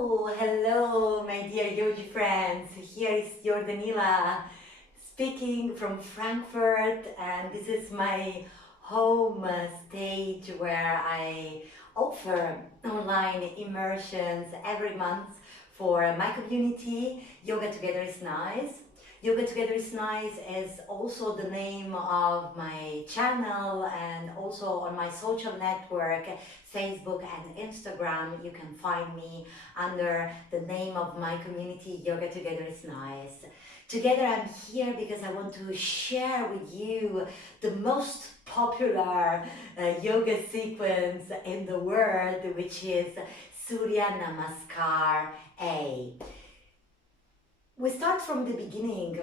Hello, my dear yogi friends. Here is your Danila speaking from Frankfurt, and this is my home stage where I offer online immersions every month for my community. Yoga Together is Nice. Yoga Together is Nice is also the name of my channel, and also on my social network, Facebook and Instagram. You can find me under the name of my community, Yoga Together is Nice. Together I'm here because I want to share with you the most popular yoga sequence in the world, which is Surya Namaskar A. We start from the beginning.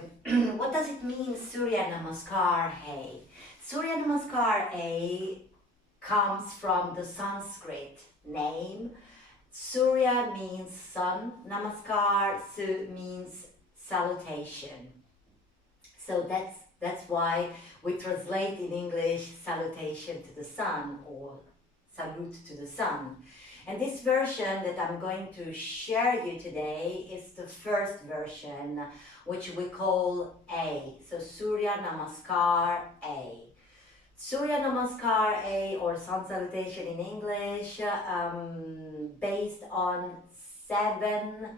What does it mean, Surya Namaskar A? Surya Namaskar A comes from the Sanskrit name. Surya means sun, Namaskar means salutation. So that's why we translate in English salutation to the sun or salute to the sun. And this version that I'm going to share you today is the first version, which we call A. So Surya Namaskar A. Surya Namaskar A, or Sun Salutation in English, based on 7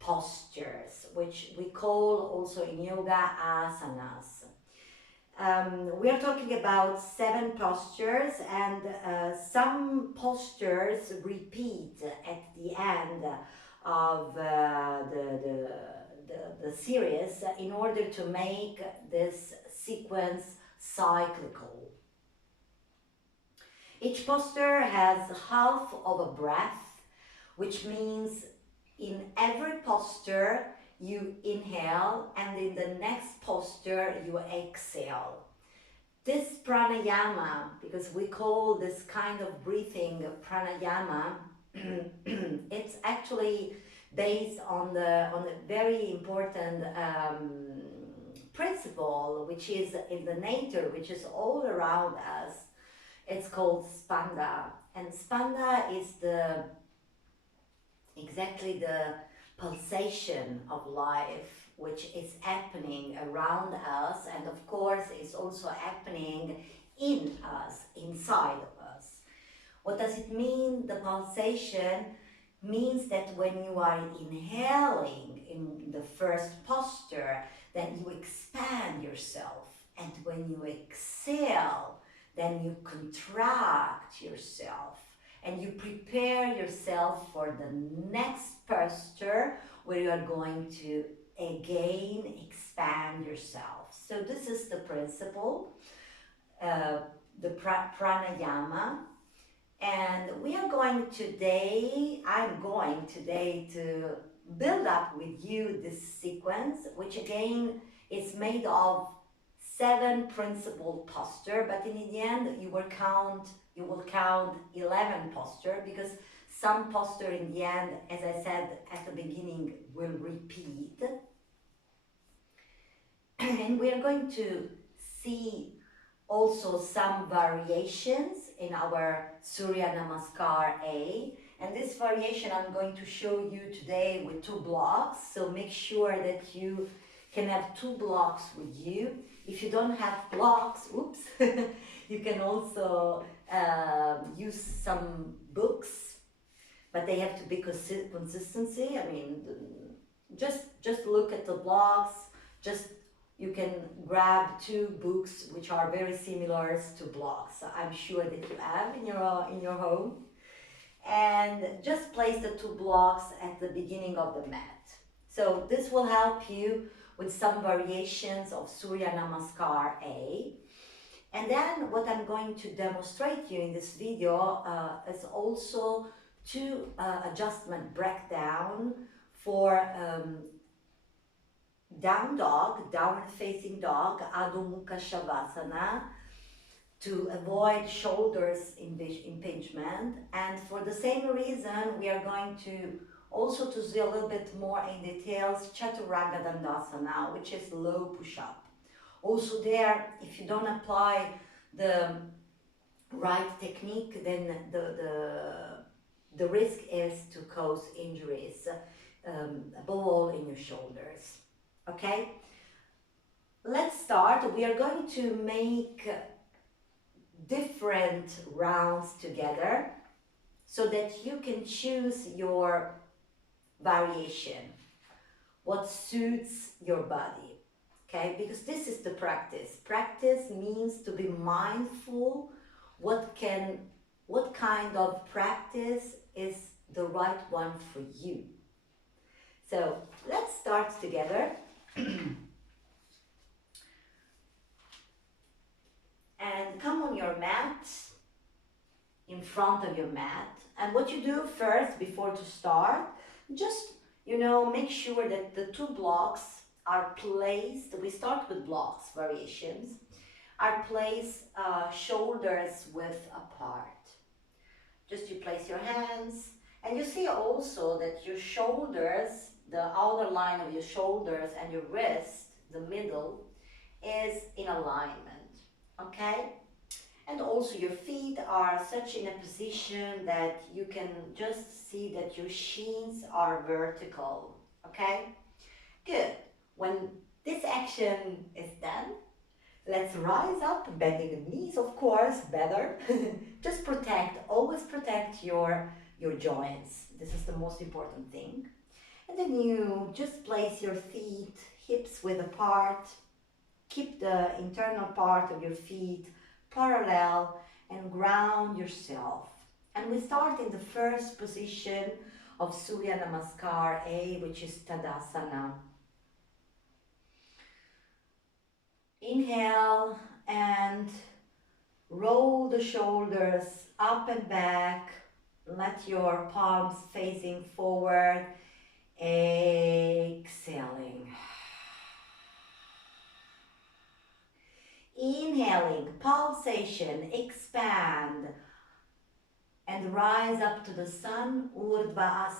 postures, which we call also in yoga asanas. We are talking about 7 postures, and some postures repeat at the end of the series in order to make this sequence cyclical. Each posture has half of a breath, which means in every posture you inhale, and in the next posture you exhale. This pranayama, because we call this kind of breathing pranayama, it's actually based on the very important principle, which is in the nature, which is all around us. It's called SPANDA, and SPANDA is exactly the pulsation of life, which is happening around us, and of course is also happening in us, inside of us. What does it mean? The pulsation means that when you are inhaling in the first posture, then you expand yourself, and when you exhale, then you contract yourself, and you prepare yourself for the next posture where you are going to again expand yourself. So this is the principle, the pranayama, and I'm going today to build up with you this sequence, which again is made of 7 principal posture, but in the end you will count 11 posture, because some posture in the end, as I said at the beginning, will repeat. And we are going to see also some variations in our Surya Namaskar A. And this variation I'm going to show you today with 2 blocks. So make sure that you can have 2 blocks with you. If you don't have blocks, oops, you can also use some books, but they have to be consistency. I mean, just look at the blocks. You can grab 2 books which are very similar to blocks. I'm sure that you have in your home, and just place the 2 blocks at the beginning of the mat. So this will help you with some variations of Surya Namaskar A. And then what I'm going to demonstrate you in this video is also 2 adjustment breakdown for down dog, downward facing dog, Adho Mukha Shavasana, to avoid shoulders impingement. And for the same reason, we are going to also to see a little bit more in details Chaturanga Dandasana, which is low push-up. Also there, if you don't apply the right technique, then the risk is to cause injuries, above all in your shoulders. Okay? Let's start. We are going to make different rounds together so that you can choose your variation, what suits your body. Okay? Because this is the practice. Practice means to be mindful what kind of practice is the right one for you. So let's start together. And come on your mat, in front of your mat. And what you do first before to start, just, make sure that the two blocks are placed. We start with blocks, variations, are placed shoulders width apart. Just you place your hands, and you see also that your shoulders, the outer line of your shoulders and your wrist, the middle, is in alignment, okay? And also your feet are such in a position that you can just see that your shins are vertical, okay? Good. When this action is done, let's rise up, bending the knees, of course, better. Just always protect your joints. This is the most important thing. And then you just place your feet, hips width apart. Keep the internal part of your feet parallel and ground yourself. And we start in the first position of Surya Namaskar A, which is Tadasana. Inhale and roll the shoulders up and back. Let your palms facing forward. Exhaling. Inhaling, pulsation, expand. And rise up to the Sun Urdhva.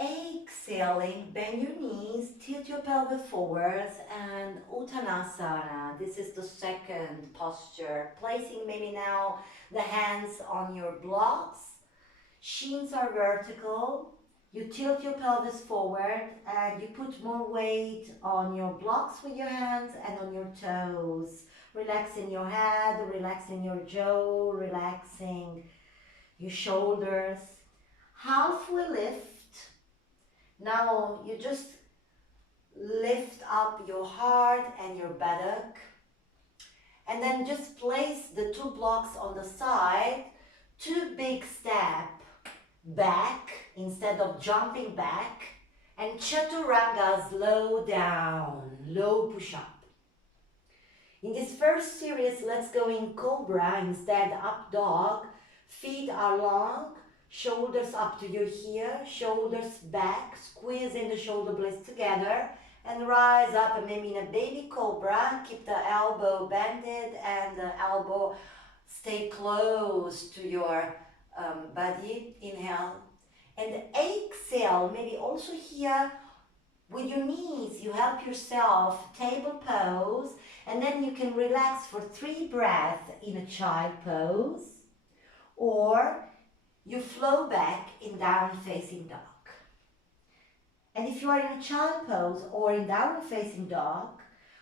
Exhaling, bend your knees, tilt your pelvis forwards, and Uttanasana. This is the second posture. Placing maybe now the hands on your blocks. Shins are vertical. You tilt your pelvis forward and you put more weight on your blocks with your hands and on your toes. Relaxing your head, relaxing your jaw, relaxing your shoulders. Halfway lift. Now you just lift up your heart and your buttock, and then just place the two blocks on the side, two big step back instead of jumping back, and Chaturanga slow down, low push up. In this first series, let's go in Cobra instead, up dog. Feet are long. Shoulders up to your heel, shoulders back, squeeze in the shoulder blades together and rise up, and maybe in a baby cobra, keep the elbow bended and the elbow stay close to your body. Inhale and exhale, maybe also here with your knees, you help yourself, table pose, and then you can relax for 3 breaths in a child pose, or you flow back in downward facing dog. And if you are in a child pose or in downward facing dog,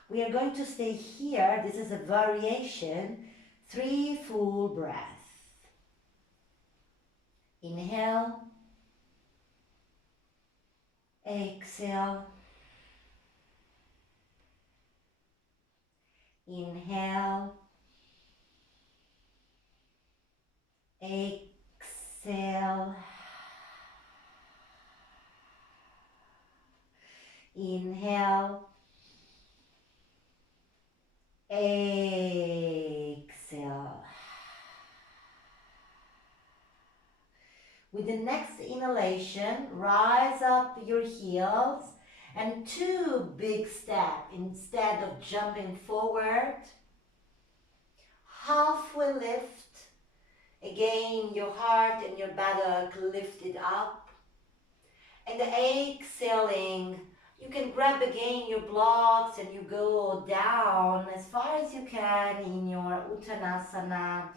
we are going to stay here. This is a variation. 3 full breaths. Inhale. Exhale. Inhale. Exhale. Inhale. Exhale. With the next inhalation, rise up your heels and 2 big steps instead of jumping forward. Halfway lift. Again, your heart and your buttock lifted up. And exhaling, you can grab again your blocks and you go down as far as you can in your Uttanasana.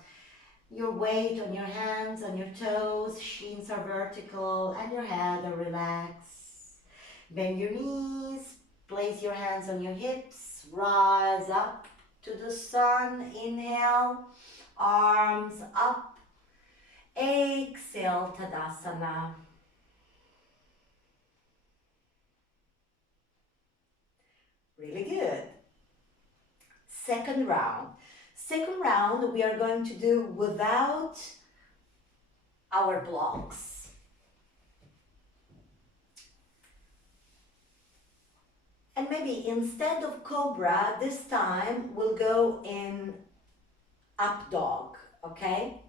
your weight on your hands, on your toes, shins are vertical, and your head are relaxed. Bend your knees, place your hands on your hips, rise up to the sun, inhale, arms up, exhale, Tadasana. Really good. Second round. Second round we are going to do without our blocks. And maybe instead of Cobra, this time we'll go in up dog, okay?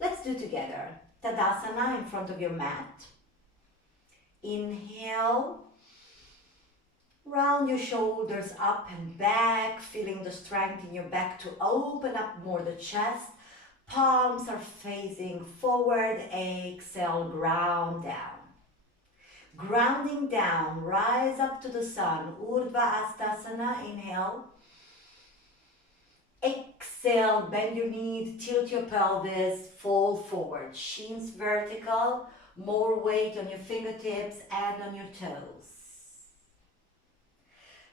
Let's do together. Tadasana in front of your mat. Inhale. Round your shoulders up and back, feeling the strength in your back to open up more the chest. Palms are facing forward. Exhale, ground down. Grounding down, rise up to the sun. Urdhva Hastasana, inhale. Exhale, bend your knees, tilt your pelvis, fall forward. Shins vertical, more weight on your fingertips and on your toes.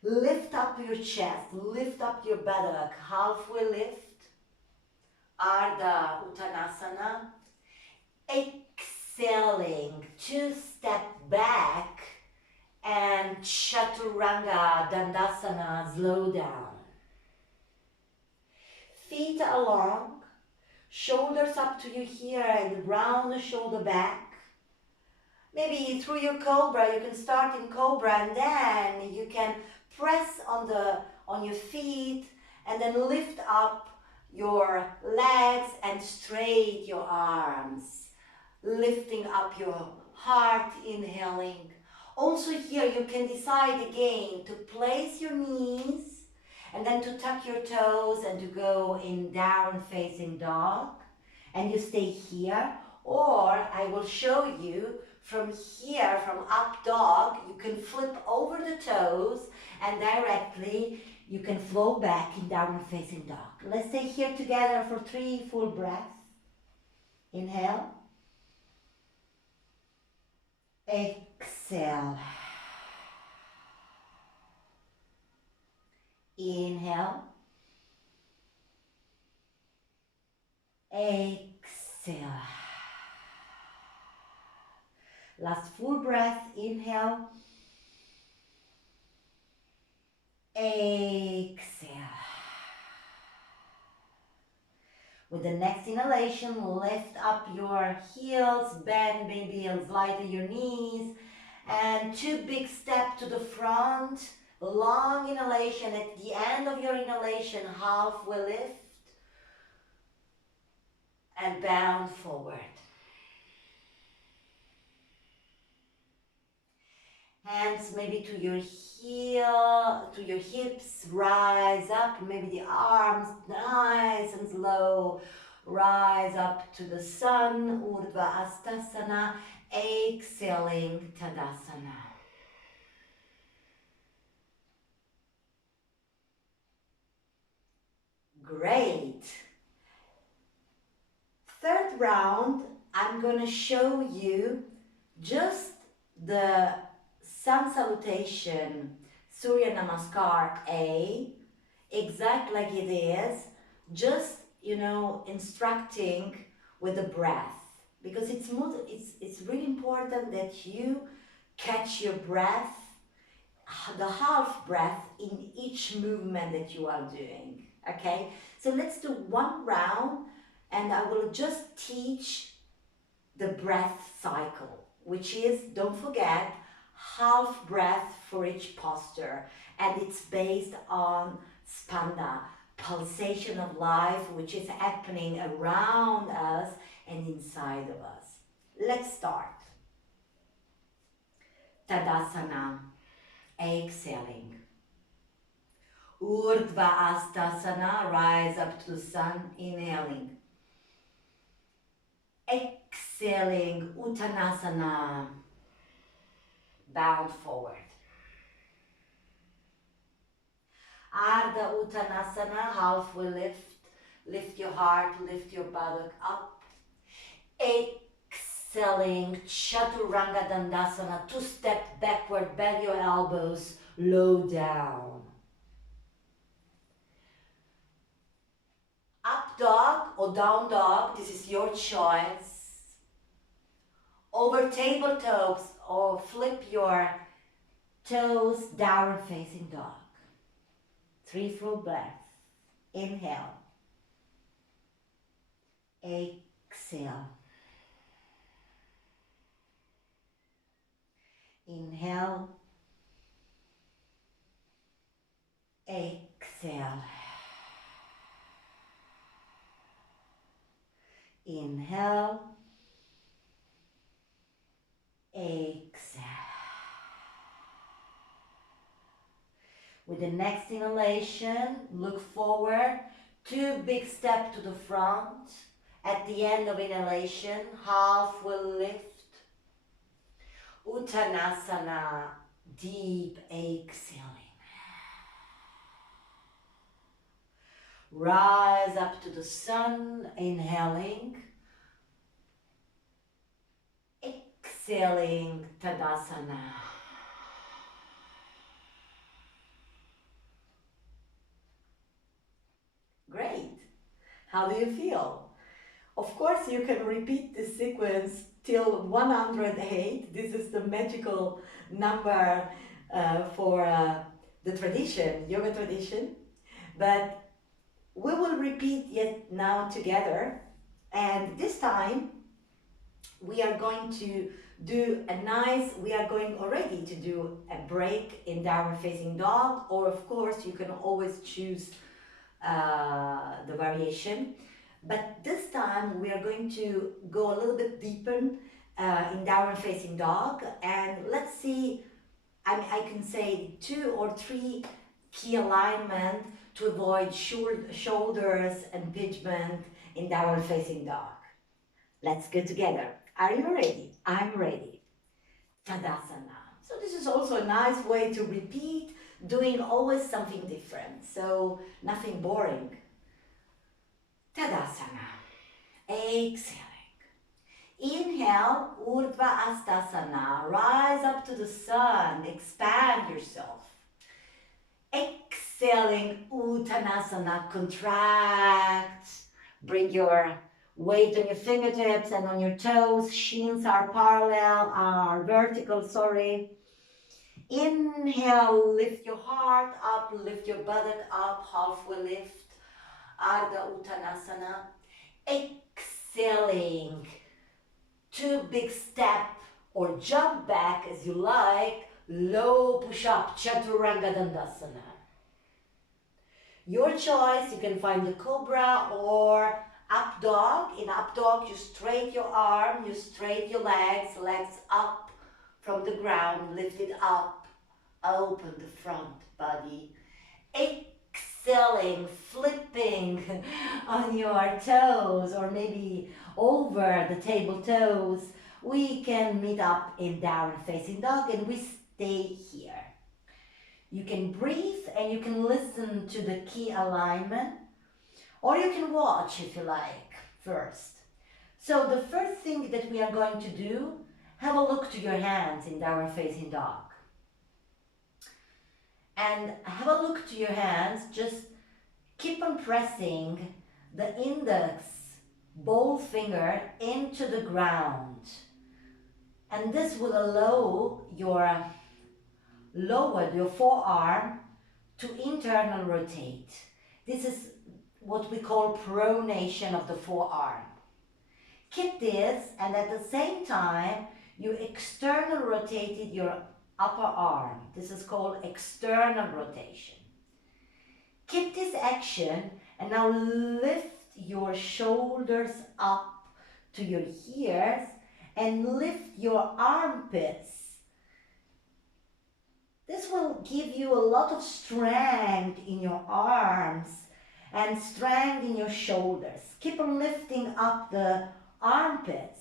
Lift up your chest, lift up your buttock, halfway lift. Ardha Uttanasana. Exhaling, 2 step back and Chaturanga Dandasana, slow down. Feet along, shoulders up to your ear and round the shoulder back. Maybe through your Cobra, you can start in Cobra and then you can press on your feet and then lift up your legs and straight your arms. Lifting up your heart, inhaling. Also here you can decide again to place your knees and then to tuck your toes and to go in down facing dog. And you stay here, or I will show you from here, from up dog, you can flip over the toes and directly you can flow back in downward facing dog. Let's stay here together for 3 full breaths. Inhale. Exhale. Inhale. Exhale. Last full breath. Inhale. Exhale. With the next inhalation, lift up your heels, bend maybe slightly your knees, and 2 big steps to the front. Long inhalation. At the end of your inhalation, halfway lift and bound forward. Hands maybe to your heel, to your hips, rise up, maybe the arms nice and slow, rise up to the sun, Urdhva Hastasana, exhaling Tadasana. Great. Third round, I'm gonna show you just the Sun Salutation, Surya Namaskar A, exact like it is, just, instructing with the breath. Because it's really important that you catch your breath, the half breath in each movement that you are doing, okay? So let's do 1 round and I will just teach the breath cycle, which is, don't forget, half breath for each posture, and it's based on SPANDA, pulsation of life, which is happening around us and inside of us. Let's start. Tadasana, exhaling. Urdhva Hastasana, rise up to the sun, inhaling. Exhaling, Uttanasana, bound forward. Ardha Uttanasana, halfway lift, lift your heart, lift your buttock up. Exhaling, Chaturanga Dandasana, 2-step backward, bend your elbows, low down. Up dog or down dog, this is your choice. Over table toes or flip your toes, downward facing dog. 3 full breaths. Inhale. Exhale. Inhale. Exhale. Inhale. Exhale. With the next inhalation, look forward. 2 big steps to the front. At the end of inhalation, half will lift. Uttanasana, deep exhaling. Rise up to the sun, inhaling. Exhaling, Tadasana. Great. How do you feel? Of course, you can repeat this sequence till 108. This is the magical number for the tradition, yoga tradition. But we will repeat yet now together. And this time, we are going to do we are going already to do a break in downward facing dog, or of course, you can always choose the variation. But this time we are going to go a little bit deeper in downward facing dog, and let's see, I can say 2 or 3 key alignment to avoid shoulders impingement in downward facing dog. Let's go together. Are you ready? I'm ready. Tadasana. So this is also a nice way to repeat, doing always something different, so nothing boring. Tadasana. Exhaling. Inhale, Urdhva Hastasana. Rise up to the sun. Expand yourself. Exhaling, Uttanasana. Contract. Bring your weight on your fingertips and on your toes. Shins are parallel, are vertical, sorry. Inhale, lift your heart up, lift your buttock up, halfway lift. Ardha Uttanasana. Exhaling, 2 big step or jump back as you like, low push up, Chaturanga Dandasana. Your choice, you can find the Cobra or up dog. In up dog, you straight your arm, you straight your legs, legs up from the ground, lift it up, open the front body. Exhaling, flipping on your toes or maybe over the table toes. We can meet up in downward facing dog and we stay here. You can breathe and you can listen to the key alignment, or you can watch if you like first. So the first thing that we are going to do, have a look to your hands in downward facing dog. And have a look to your hands, just keep on pressing the index ball finger into the ground. And this will allow your lower forearm to internal rotate. This is what we call pronation of the forearm. Keep this, and at the same time, you external rotated your upper arm. This is called external rotation. Keep this action, and now lift your shoulders up to your ears and lift your armpits. This will give you a lot of strength in your arms and strength in your shoulders. Keep on lifting up the armpits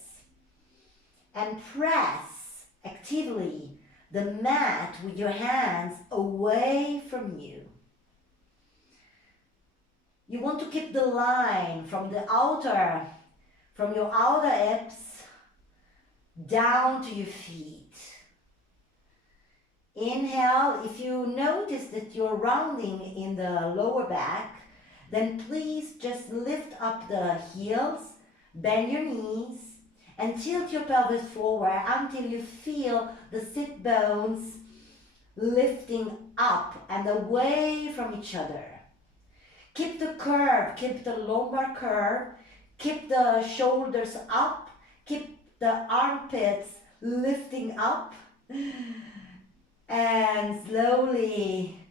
and press actively the mat with your hands away from you. You want to keep the line from your outer hips down to your feet. Inhale. If you notice that you're rounding in the lower back, then please just lift up the heels, bend your knees, and tilt your pelvis forward until you feel the sit bones lifting up and away from each other. Keep the curve, keep the lumbar curve, keep the shoulders up, keep the armpits lifting up, and slowly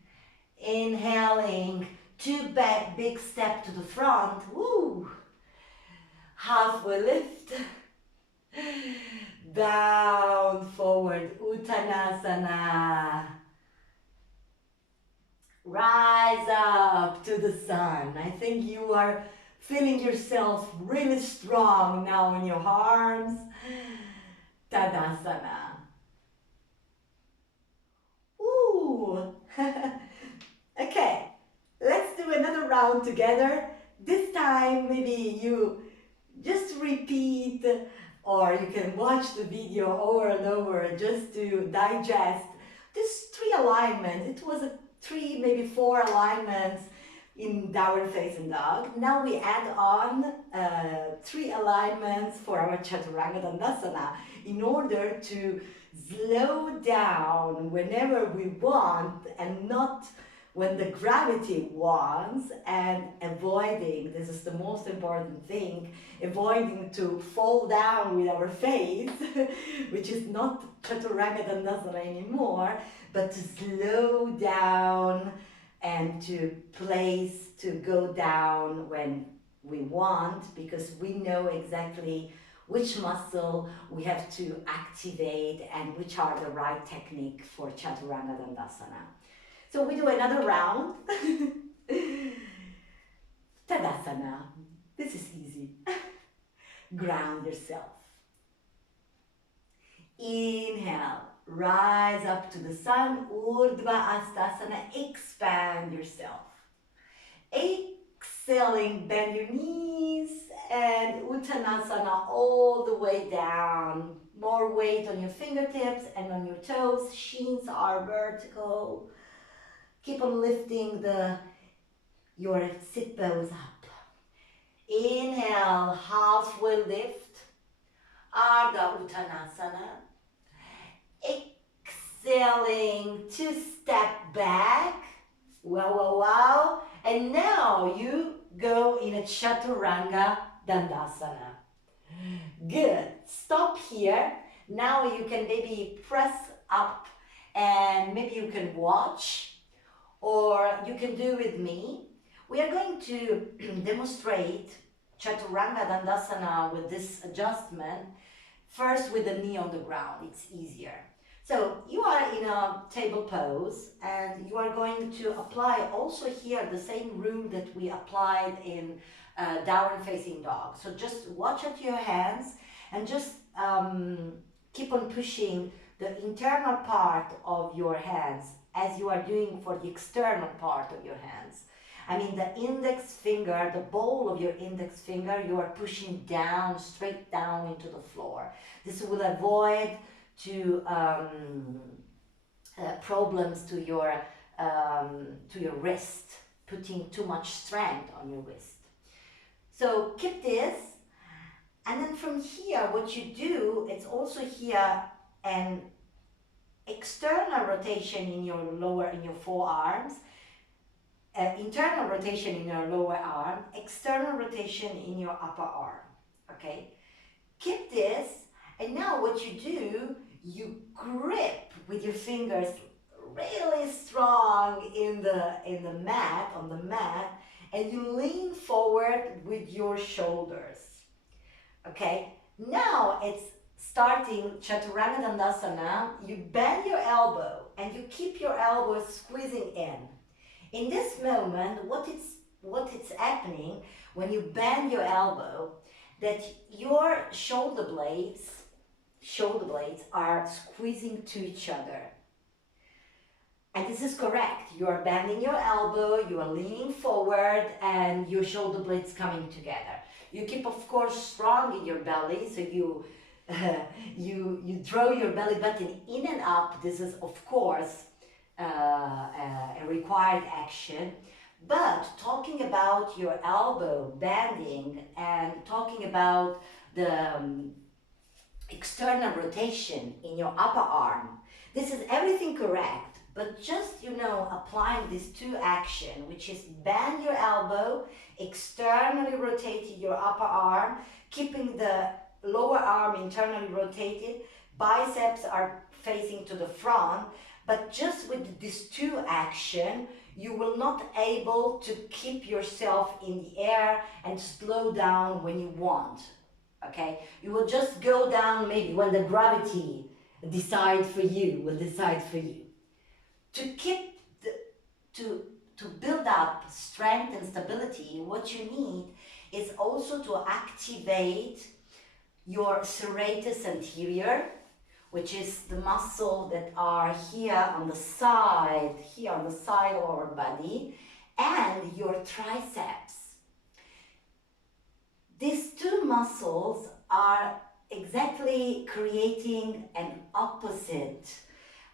inhaling, 2 big step to the front, woo, halfway lift, down, forward, Uttanasana. Rise up to the sun. I think you are feeling yourself really strong now in your arms. Tadasana. Ooh. Okay, let's do another round together. This time maybe you just repeat, or you can watch the video over and over just to digest this 3 alignments. It was a 3, maybe 4 alignments in downward facing dog. Now we add on 3 alignments for our Chaturanga Dandasana in order to slow down whenever we want and not when the gravity wants, and avoiding, this is the most important thing, avoiding to fall down with our face, which is not Chaturanga Dandasana anymore, but to slow down and to place, to go down when we want, because we know exactly which muscle we have to activate and which are the right technique for Chaturanga Dandasana. So we do another round. Tadasana. This is easy. Ground yourself. Inhale. Rise up to the sun. Urdhva Hastasana. Expand yourself. Exhaling. Bend your knees. And Uttanasana all the way down. More weight on your fingertips and on your toes. Shins are vertical. Keep on lifting your sit bones up. Inhale, halfway lift, Ardha Uttanasana. Exhaling, 2 step back. Wow, wow, wow. And now you go in a Chaturanga Dandasana. Good. Stop here. Now you can maybe press up and maybe you can watch, or you can do with me. We are going to demonstrate Chaturanga Dandasana with this adjustment, first with the knee on the ground. It's easier. So you are in a table pose, and you are going to apply also here the same rule that we applied in downward facing dog. So just watch at your hands and just keep on pushing the internal part of your hands as you are doing for the external part of your hands. I mean the index finger, the ball of your index finger, you are pushing down, straight down into the floor. This will avoid problems to your wrist, putting too much strength on your wrist. So keep this, and then from here what you do, it's also here an external rotation in your forearms, internal rotation in your lower arm, external rotation in your upper arm. Okay, keep this, and now what you do, you grip with your fingers really strong in the mat, on the mat, and you lean forward with your shoulders. Okay, now it's starting Chaturanga Dandasana. You bend your elbow and you keep your elbow squeezing in. In this moment, what is happening when you bend your elbow, that your shoulder blades are squeezing to each other. And this is correct. You are bending your elbow, you are leaning forward, and your shoulder blades coming together. You keep, of course, strong in your belly, so you throw your belly button in and up. This is, of course, a required action. But talking about your elbow bending and talking about the external rotation in your upper arm, this is everything correct, but just, applying these two actions, which is bend your elbow, externally rotating your upper arm, keeping the lower arm internally rotated, biceps are facing to the front, but just with these two actions, you will not able to keep yourself in the air and slow down when you want. Okay, you will just go down maybe when the gravity will decide for you. To keep to build up strength and stability, what you need is also to activate your serratus anterior, which is the muscle that are here on the side of our body, and your triceps. These two muscles are exactly creating an opposite,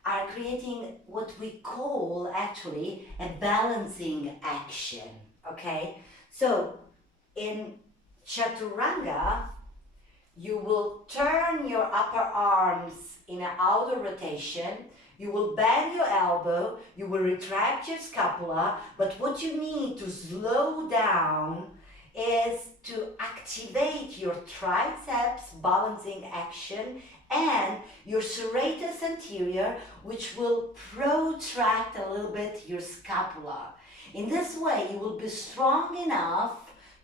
are creating what we call actually a balancing action, okay? So in Chaturanga, you will turn your upper arms in an outer rotation, you will bend your elbow, you will retract your scapula, but what you need to slow down is to activate your triceps balancing action and your serratus anterior, which will protract a little bit your scapula. In this way, you will be strong enough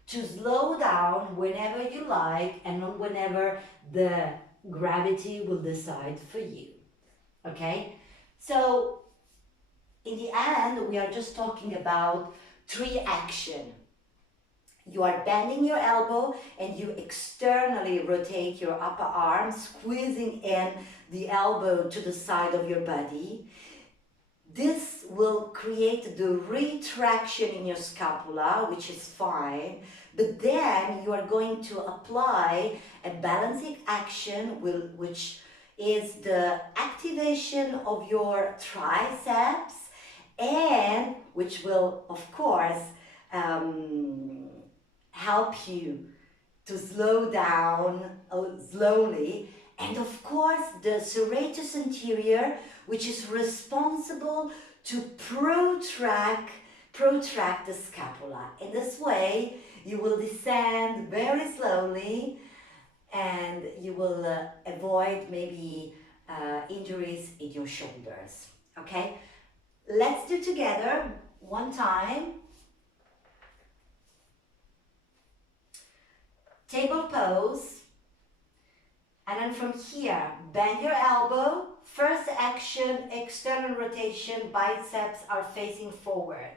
to slow down whenever you like and not whenever the gravity will decide for you. Okay? So, in the end, we are just talking about three actions. You are bending your elbow and you externally rotate your upper arm, squeezing in the elbow to the side of your body. This will create the retraction in your scapula, which is fine, but then you are going to apply a balancing action, which is the activation of your triceps, and which will, of course, help you to slow down slowly, and of course the serratus anterior, which is responsible to protract the scapula. In this way, you will descend very slowly and you will avoid maybe injuries in your shoulders. Okay, let's do together one time. Table pose, and then from here, bend your elbow. First action, external rotation, biceps are facing forward.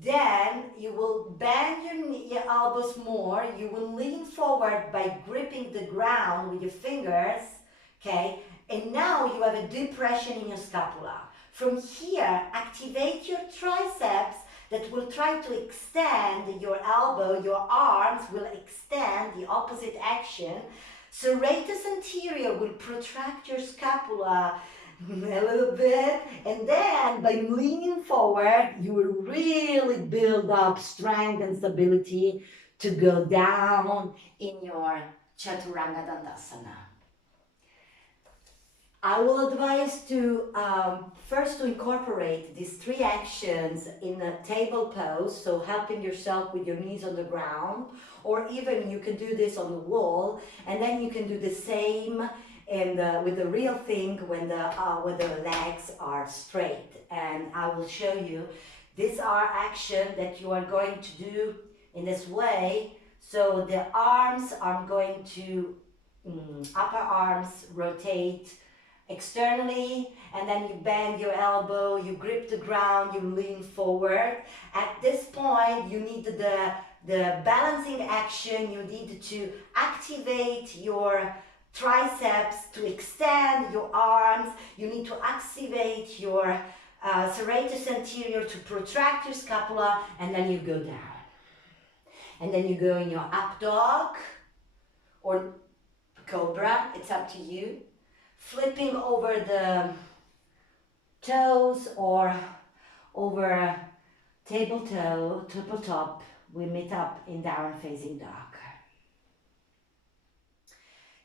Then you will bend your elbows more. You will lean forward by gripping the ground with your fingers, okay? And now you have a depression in your scapula. From here, activate your triceps that will try to extend your elbow, your arms will extend the opposite action. Serratus anterior will protract your scapula a little bit, and then by leaning forward, you will really build up strength and stability to go down in your Chaturanga Dandasana. I will advise to first to incorporate these three actions in a table pose, so helping yourself with your knees on the ground, or even you can do this on the wall, and then you can do the same with the real thing when the legs are straight. And I will show you. These are actions that you are going to do in this way. So the arms are going to upper arms rotate externally, and then you bend your elbow, you grip the ground, you lean forward. At this point, you need the balancing action. You need to activate your triceps to extend your arms. You need to activate your serratus anterior to protract your scapula, and then you go down. And then you go in your up dog or Cobra, it's up to you. Flipping over the toes or over tabletop, we meet up in down facing dog.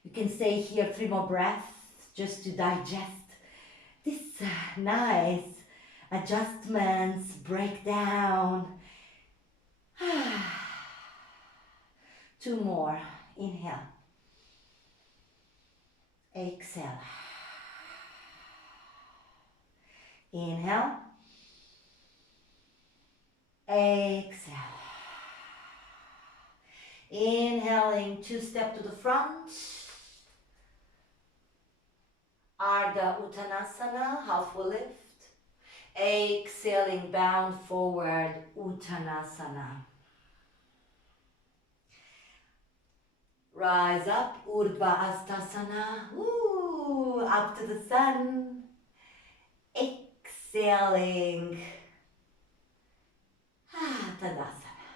You can stay here 3 more breaths just to digest this nice adjustments, breakdown. 2 more. Inhale. Exhale. Inhale. Exhale. Inhaling, 2 step to the front. Ardha Uttanasana, halfway lift. Exhaling, bound forward, Uttanasana. Rise up, Urdhva Hastasana. Woo, up to the sun. Exhaling. Tadasana.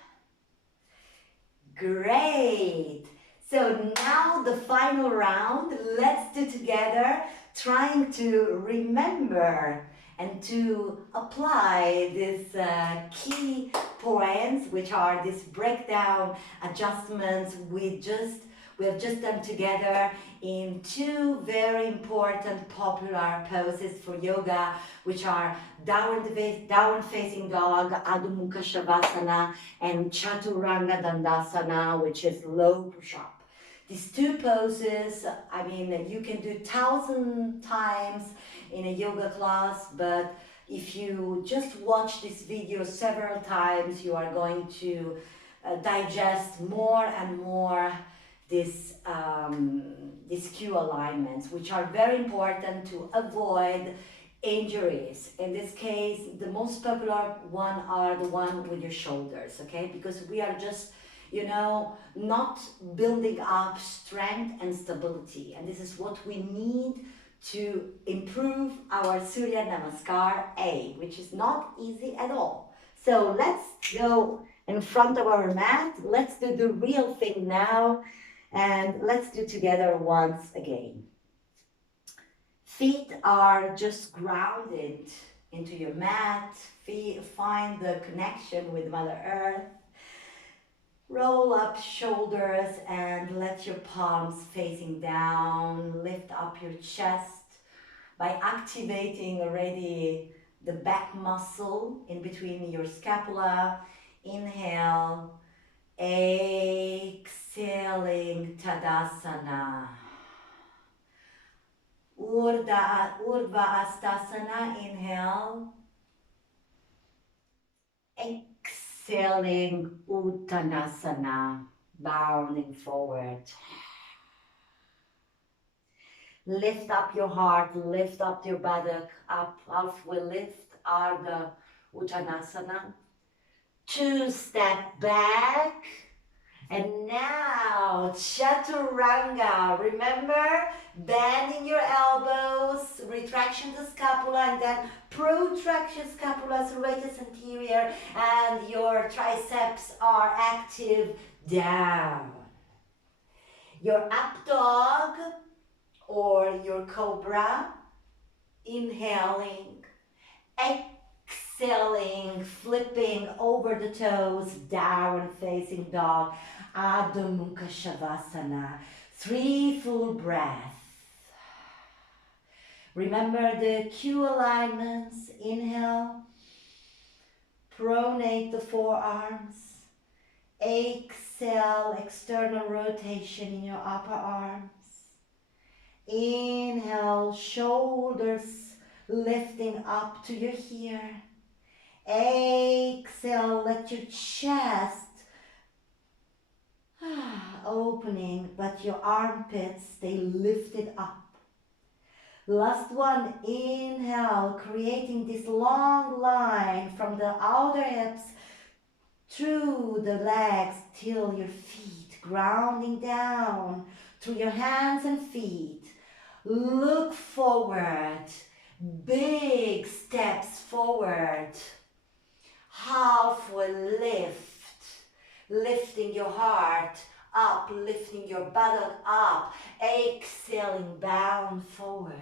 Great. So now the final round. Let's do together, trying to remember and to apply these key points, which are these breakdown adjustments we have just done together in 2 very important popular poses for yoga, which are downward facing dog, Adho Mukha Shavasana, and Chaturanga Dandasana, which is low push-up. These 2 poses, I mean, you can do 1,000 times in a yoga class, but if you just watch this video several times, you are going to digest more and more these cue alignments, which are very important to avoid injuries. In this case, the most popular one are the one with your shoulders, okay? Because we are just, you know, not building up strength and stability. And this is what we need to improve our Surya Namaskar A, which is not easy at all. So let's go in front of our mat. Let's do the real thing now. And let's do together once again. Feet are just grounded into your mat. Find the connection with Mother Earth. Roll up shoulders and let your palms facing down. Lift up your chest by activating already the back muscle in between your scapula. Inhale. Exhaling, Tadasana. Urdhva Hastasana, inhale. Exhaling, Uttanasana, bounding forward. Lift up your heart, lift up your buttock, up, halfway lift, Ardha Uttanasana. 2 step back, and now Chaturanga. Remember, bending your elbows, retraction the scapula, and then protract your scapula, serratus anterior, and your triceps are active down. Your up dog or your Cobra, inhaling, exhaling, flipping over the toes, down facing dog, Adho Mukha Shavasana. 3 full breaths. Remember the cue alignments. Inhale, pronate the forearms. Exhale, external rotation in your upper arms. Inhale, shoulders lifting up to your ear. Exhale, let your chest opening, but your armpits stay lifted up. Last one, inhale, creating this long line from the outer hips through the legs till your feet, grounding down through your hands and feet. Look forward, big steps forward. Halfway lift, lifting your heart up, lifting your buttock up, exhaling, bound forward.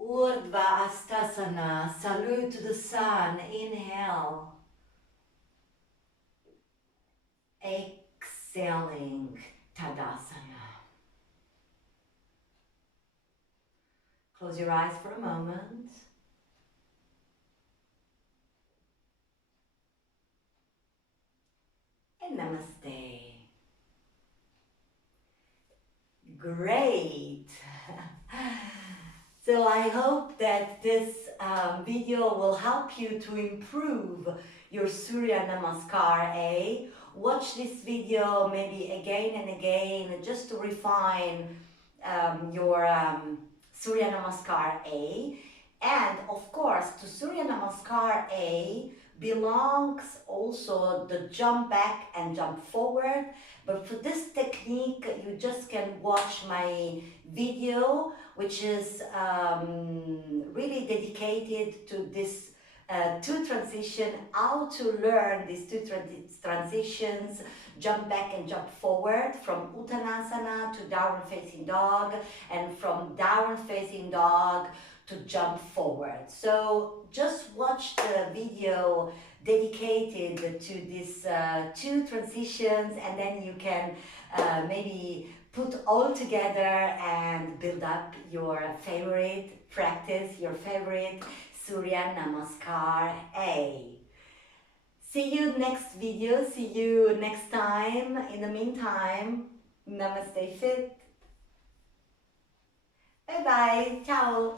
Urdhva Hastasana, salute to the sun, inhale. Exhaling, Tadasana. Close your eyes for a moment. And namaste. Great. So I hope that this video will help you to improve your Surya Namaskar A. Watch this video maybe again and again just to refine your Surya Namaskar A. And of course, to Surya Namaskar A belongs also the jump back and jump forward. But for this technique, you just can watch my video, which is really dedicated to this two transition, how to learn these two transitions, jump back and jump forward from Uttanasana to downward facing dog, and from downward facing dog to jump forward. So just watch the video dedicated to these two transitions, and then you can maybe put all together and build up your favorite practice, your favorite Surya Namaskar A. See you next video, see you next time. In the meantime, namaste fit. Bye bye, ciao.